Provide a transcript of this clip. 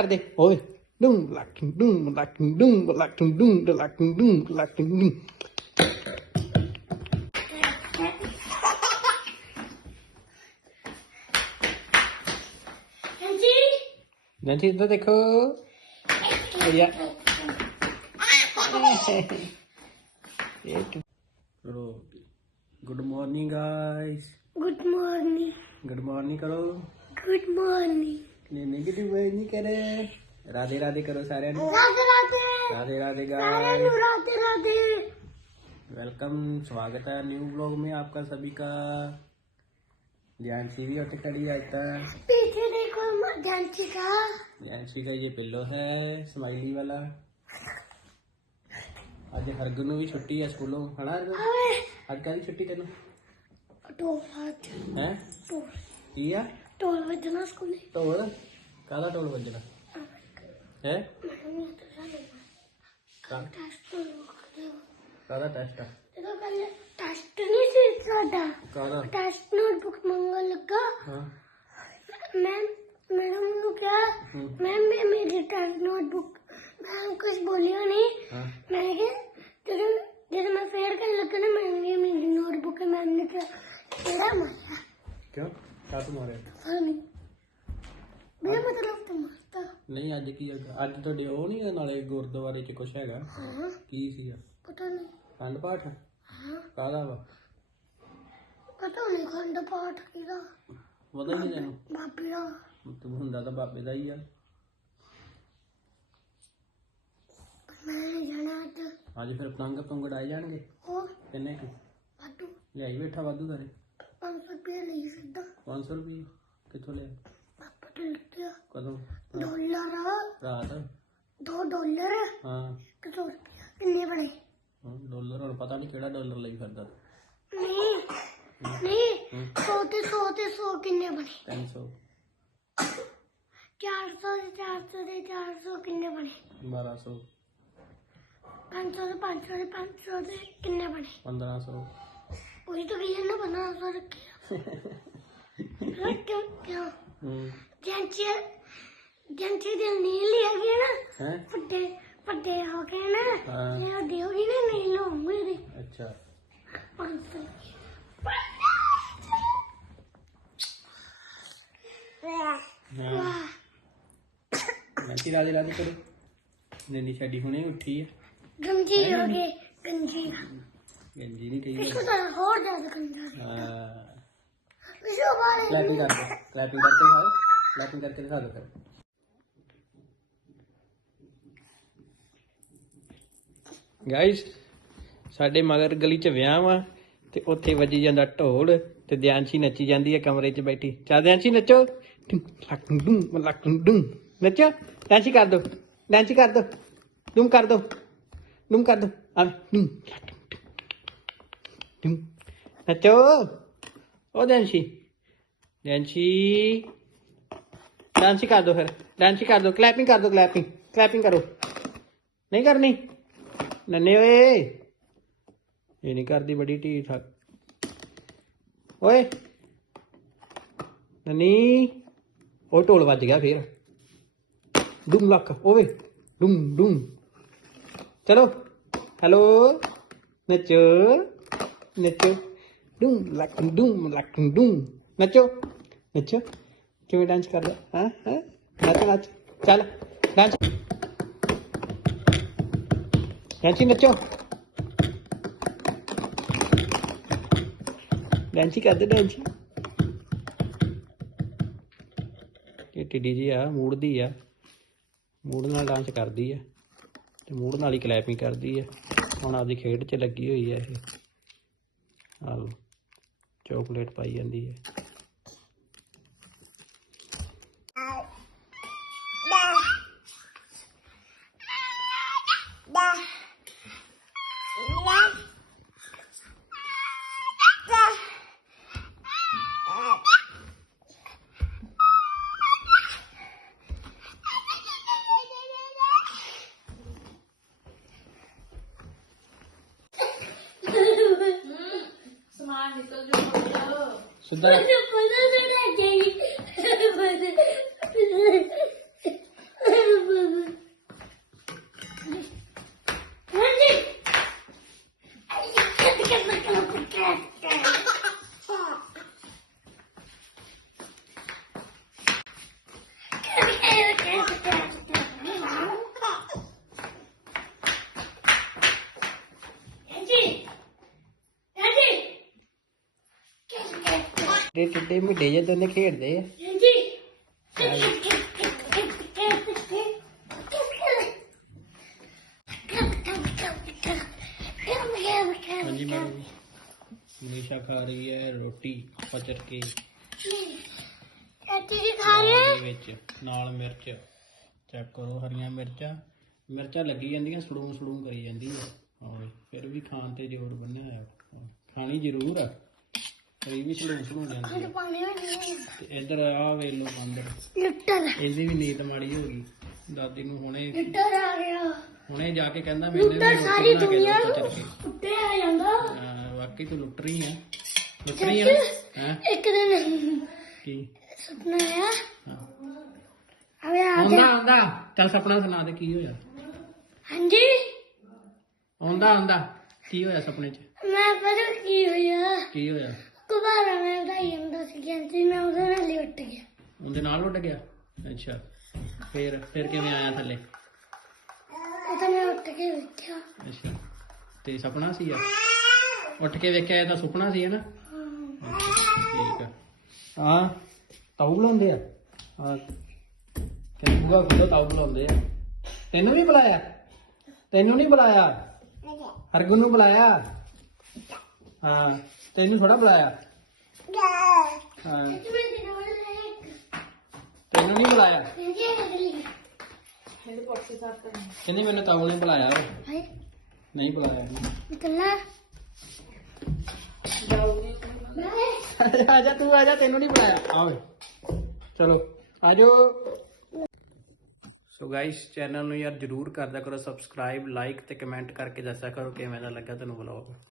ਕਰਦੇ ਓਏ ਡੂੰ ਲੱਕ ਡੂੰ ਲੱਕ ਡੂੰ ਲੱਕ ਡੂੰ ਲੱਕ ਡੂੰ ਲੱਕ ਡੂੰ ਹਾਂਜੀ ਜੰਟੀ ਇੱਧਰ ਦੇਖੋ ਭਈਆ ਇੱਕ ਕਰੋ good morning guys good morning good morning इतने नेगेटिव वे नहीं करे राधे राधे करो सारे। राधे राधे। राधे राधे गाइस राधे राधे। वेलकम स्वागत है न्यू ब्लॉग में आपका सभी का। ध्यान सी भी उठ खड़ी आता पीछे देखो ध्यान सी का। ध्यान सी का ये पिल्लो है स्माइली वाला। आज हरगन भी छुट्टी है स्कूलों है ना हरगन हरगन छुट्टी तेन? किया? ਟੋਲ ਵੱਜਣਾ ਸਕੂਲੇ? ਟੋਲ ਕਾਹਦਾ ਟੋਲ ਵੱਜਣਾ? ਹੈ? ਟੈਸਟ ਕਾਹਦਾ ਟੈਸਟ ਆ? ਜਦੋਂ ਕੱਲ ਟੈਸਟ ਨਹੀਂ ਸੀ ਸਾਡਾ ਕਾਹਦਾ? ਟੈਸਟ ਨੋਟਬੁੱਕ ਮੰਗਣ ਲੱਗਾ। ਹਾਂ। ਮੈਮ ਮੈਡਮ ਨੂੰ ਕਿਹਾ ਮੈਮ ਮੈਂ ਮੇਰੀ ਟੈਸਟ ਨੋਟਬੁੱਕ ਮੈਮ ਕੁਝ ਬੋਲਿਓ ਨਹੀਂ ਮੈਂ ਕਿਹਾ ਜਦੋਂ ਜਦੋਂ ਮੈਂ ਫੇਰ ਕਰਨ ਲੱਗਾ ਨਾ ਮੈਂ ਮੇਰੀ ਨੋਟਬੁੱਕ ਮੈਮ ਨੇ ਕਿਹਾ ਕਿਹੜਾ ਮਾਰਿਆ ਕਿਉਂ? ਕਾ ਮਾਰਿਆ? ਫਰਮੀ ਬਿਨਾ ਮਤਲਬ ਤੋਂ ਮਾਰਤਾ। ਨਹੀਂ ਅੱਜ ਕੀ ਅੱਜ ਅੱਜ ਤੁਹਾਡੇ ਉਹ ਨਹੀਂ ਨਾਲੇ ਗੁਰਦੁਆਰੇ 'ਚ ਕੁਛ ਹੈਗਾ। ਹਾਂ। ਕੀ ਸੀਗਾ ਪਤਾ ਨਹੀਂ। ਖੰਡ ਪਾਠ? ਹਾਂ। ਕਾਹਦਾ ਵਾ? ਪਤਾ ਨਹੀਂ ਖੰਡ ਪਾਠ ਕਿਹਦਾ। ਪਤਾ ਨਹੀਂ ਤੈਨੂੰ। ਬਾਬੇ ਦਾ। ਤੂੰ ਹੁੰਦਾ ਤਾਂ ਬਾਬੇ ਦਾ ਹੀ ਆ। ਮੈਂ ਨਹੀਂ ਜਾਣਾ ਅੱਜ। ਅੱਜ ਫਿਰ ਪਤੰਗ ਪੰਗੜ ਆ ਜਾਣਗੇ? ਹੋਰ? ਕਿੰਨੇ ਕੁ? ਵਾਧੂ। ਲਿਆਈ ਬੈਠਾ ਵਾਧੂ ਕਰੇ 500 ਰੁਪਏ ਲਈ ਸਿੱਧਾ 500 ਰੁਪਏ ਕਿੱਥੋਂ ਲਿਆ? ਪਾਪਾ ਤੋਂ ਲਿਆ ਕਦੋਂ? ਡਾਲਰ ਰਾਤ? ਦੋ ਡਾਲਰ। ਹਾਂ। ਕਿਥੋਂ ਕਿੰਨੇ ਬਣੇ? ਹਾਂ ਡਾਲਰ ਹੁਣ ਪਤਾ ਨਹੀਂ ਕਿਹੜਾ ਡਾਲਰ ਲਈ ਫਿਰਦਾ। ਨਹੀਂ ਨਹੀਂ 100 ਤੇ 100 ਤੇ 100 ਕਿੰਨੇ ਬਣੇ? 300 400 ਤੇ 400 ਤੇ 400 ਕਿੰਨੇ ਬਣੇ? 1200 500 ਤੇ 500 ਤੇ 500 ਤੇ ਕਿੰਨੇ ਬਣੇ? 1500 वही तो कही ना बना सौ रखे क्यों क्यों ਹੂੰ जंची जंची दिल नहीं लिया गया ना ਹੈ फटे फटे हो गए ना हाँ। ये दोगी ना नहीं लूंगी रे ਅੱਛਾ पाँच सौ ਹਾਂ ਨੰਤੀ ਰਾਜੇ ਰਾਜੇ ਕਰੋ ਨੰਦੀ ਛੱਡੀ ਹੁਣੇ ਉੱਠੀ ਹੈ गंजी हो गए गंजी ਗੰਜੀ ਨਹੀਂ ਕਹੀ ਇੱਕ ਗੱਲ ਹੋਰ ਦੱਸ ਕੰਦਾ ਹਾਂ। ਪਿਛੋ ਬਾਰੇ ਕਲੈਪਿੰਗ ਕਲੈਪਿੰਗ ਕਰਕੇ ਦਿਖਾਓ। ਕਲੈਪਿੰਗ ਕਰਕੇ ਦਿਖਾ ਦਿਓ ਫਿਰ। ਗਾਇਸ ਸਾਡੇ ਮਗਰ ਗਲੀ 'ਚ ਵਿਆਹ ਵਾ ਤੇ ਉੱਥੇ ਵੱਜੀ ਜਾਂਦਾ ਢੋਲ ਤੇ ਦਿਆਂਸ਼ੀ ਨੱਚੀ ਜਾਂਦੀ ਹੈ ਕਮਰੇ 'ਚ ਬੈਠੀ। ਚਾ ਦਿਆਂਸ਼ੀ ਨੱਚੋ। ਲੱਕਡੂੰ ਲੱਕਡੂੰ ਨੱਚੋ। ਦਿਆਂਸ਼ੀ ਕਰ ਦੋ ਦਿਆਂਸ਼ੀ ਕਰ ਦੋ ਡੂੰ ਕਰ ਦੋ ਡੂੰ ਕਰ ਦੋ ਆ ਡੂੰ ਲੱਕ ਡੂੰ ਨੱਚੋ ਉਹ ਦਿਆਨਸ਼ੀ ਡੈਂਸੀ ਡਾਂਸੀ ਕਰ ਦੋ ਫਿਰ ਡਾਂਸੀ ਕਰ ਦੋ ਕਲੈਪਿੰਗ ਕਰ ਦੋ ਕਲੈਪਿੰਗ ਕਲੈਪਿੰਗ ਕਰੋ ਨਹੀਂ ਕਰਨੀ ਨੰਨੇ ਓਏ ਇਹ ਨਹੀਂ ਕਰਦੀ ਬੜੀ ਢੀਠ ਠਾਕ ਓਏ ਨੰਨੀ ਉਹ ਢੋਲ ਵੱਜ ਗਿਆ ਫੇਰ ਡੂਮ ਲੱਕ ਓਏ ਡੂਮ ਡੂਮ ਚਲੋ ਹੈਲੋ ਨੱਚੋ ਨੱਚੋ ਡੂੰ ਲੱਕ ਡੂਮ ਲੱਕ ਡੂਮ ਨੱਚੋ ਨੱਚੋ ਕਿਵੇਂ ਡਾਂਸ ਕਰਦਾ ਹਾਂ ਹਾਂ ਨੱਚ ਨੱਚ ਚੱਲ ਡਾਂਸ ਡਾਂਸੀ ਨੱਚੋ ਡਾਂਸੀ ਕਰਦੇ ਡਾਂਸੀ ਇਹ ਟਿੱਡੀ ਜੀ ਆ ਮੂੜ ਦੀ ਆ ਮੂਡ ਨਾਲ ਡਾਂਸ ਕਰਦੀ ਆ। ਤੇ ਮੂੜ ਨਾਲ ਹੀ ਕਲੈਪਿੰਗ ਕਰਦੀ ਆ। ਹੁਣ ਆਪਦੀ ਖੇਡ 'ਚ ਲੱਗੀ ਹੋਈ ਆ ਇਹ। ਆਹ ਚਾਕਲੇਟ ਪਾਈ ਜਾਂਦੀ ਹੈ। ਜੂਗਾ ਸਿੱਧਾ ਟਿੱਡੇ ਟਿੱਡੇ ਮਿੱਡੇ ਜਿਹੇ ਦੋਨੇ ਖੇਡਦੇ ਆ। ਹਾਂਜੀ। ਹਾਂਜੀ ਮੈਡਮ ਮਨੀਸ਼ਾ ਖਾ ਰਹੀ ਹੈ ਰੋਟੀ ਪਚਰ ਕੇ ਚਾਚੀ ਜੀ ਖਾ ਰਹੇ ਦੇ ਵਿੱਚ ਨਾਲ ਮਿਰਚ। ਚੈੱਕ ਕਰੋ ਹਰੀਆਂ ਮਿਰਚਾਂ। ਮਿਰਚਾਂ ਲੱਗੀ ਜਾਂਦੀਆਂ ਸੜੂੰ ਸੜੂੰ ਕਰੀ ਜਾਂਦੀ ਆ। ਹਾਂ ਫਿਰ ਵੀ ਖਾਣ ਤੇ ਜ਼ੋਰ ਬੰਨਿਆ ਹੋਇਆ। ਖਾਣੀ ਜ਼ਰੂਰ ਆ। ਕਈ ਵੀ ਸੜੂੰ ਸੜੂੰ ਜਾਂਦੀ ਆ ਪਾਣੀ ਵਿੱਚ ਤੇ ਇੱਧਰ ਆ ਵੇਖ ਲਓ ਅੰਦਰ ਲਿਟਰ। ਇਹਦੀ ਵੀ ਨੀਤ ਮਾੜੀ ਹੋ ਗਈ। ਦਾਦੀ ਨੂੰ ਹੁਣੇ ਲਿਟਰ ਆ ਗਿਆ। ਹੁਣੇ ਜਾ ਕੇ ਕਹਿੰਦਾ ਮੈਨੇ ਲੁੱਟਰ ਵੀ ਸਾਰੀ ਰੋਟੀ ਬਣਾ ਕੇ ਦੁਨੀਆ ਦਿਓ ਨੂੰ ਪਚਰ ਕੇ। ਉੱਤੇ ਆ ਜਾਂਦਾ। ਹਾਂ, ਵਾਕਈ ਤੂੰ ਲੁੱਟ ਰਹੀ ਆ ਲੁੱਟ ਰਹੀ ਆ ਹੈ? ਇੱਕ ਦਿਨ। ਕੀ? ਸੁਪਨਾ ਆਇਆ। ਹਾਂ। ਅਵੇ ਆ ਆਉਂਦਾ ਗਿਆ ਆਉਂਦਾ। ਚੱਲ ਸੁਪਨਾ ਸੁਣਾ ਦੇ ਕੀ ਹੋਇਆ? ਹਾਂਜੀ? ਆਉਂਦਾ ਆਉਂਦਾ। ਕੀ ਹੋਇਆ ਸੁਪਨੇ 'ਚ? ਮੈਂ ਪਤਾ ਕੀ ਹੋਇਆ? ਕੀ ਹੋਇਆ? ਕੁਬਾਰਾ ਮੈਂ ਵਧਾਈ ਜਾਂਦਾ ਸੀ ਕਹਿੰਦੀ ਮੈਂ ਉਹਦੇ ਨਾਲ ਹੀ ਉੱਟ ਗਿਆ। ਉਹਦੇ ਨਾਲ ਉੱਡ ਗਿਆ? ਅੱਛਾ। ਫਿਰ ਫਿਰ ਕਿਵੇਂ ਆਇਆ ਥੱਲੇ? ਉਹ ਤਾਂ ਮੈਂ ਉੱਟ ਕੇ ਵੇਖਿਆ। ਅੱਛਾ। ਤੇ ਸੁਪਨਾ ਸੀ ਆ? ਉੱਠ ਕੇ ਵੇਖਿਆ ਇਹ ਤਾਂ ਸੁਪਨਾ ਸੀ ਹੈ ਨਾ ਠੀਕ ਆ। ਹਾਂ ਤਾਊ ਬੁਲਾਉਂਦੇ ਆ? ਤੇ ਬੁਗਾ ਖੁੱਲੋ ਤਾਊ ਬੁਲਾਉਂਦੇ ਆ। ਤੈਨੂੰ ਵੀ ਬੁਲਾਇਆ? ਤੈਨੂੰ ਨਹੀਂ ਬੁਲਾਇਆ? ਹਰਗੁਣ ਨੂੰ ਬੁਲਾਇਆ? ਹਾਂ। ਤੈਨੂੰ ਥੋੜਾ ਬੁਲਾਇਆ? ਹਾਂ। ਤੈਨੂੰ ਨਹੀਂ ਬੁਲਾਇਆ? ਕਹਿੰਦੀ ਮੈਨੂੰ ਤਾਊ ਨੇ ਬੁਲਾਇਆ ਵਾ। ਨਹੀਂ ਬੁਲਾਇਆ ਨਿਕਲਣਾ ਆ ਜਾ ਤੂੰ ਆ ਜਾ ਤੈਨੂੰ ਨਹੀਂ ਬੁਲਾਇਆ। ਆਵੇ ਚਲੋ ਆ ਜਾਓ ਸੋ ਗਾਇਸ ਚੈਨਲ ਨੂੰ ਯਾਰ ਜਰੂਰ ਕਰਦਾ ਕਰੋ ਸਬਸਕ੍ਰਾਈਬ ਲਾਈਕ ਤੇ ਕਮੈਂਟ ਕਰਕੇ ਦੱਸਿਆ ਕਰੋ ਕਿਵੇਂ ਦਾ ਲੱਗਾ ਤੁਹਾਨੂੰ ਵਲੌਗ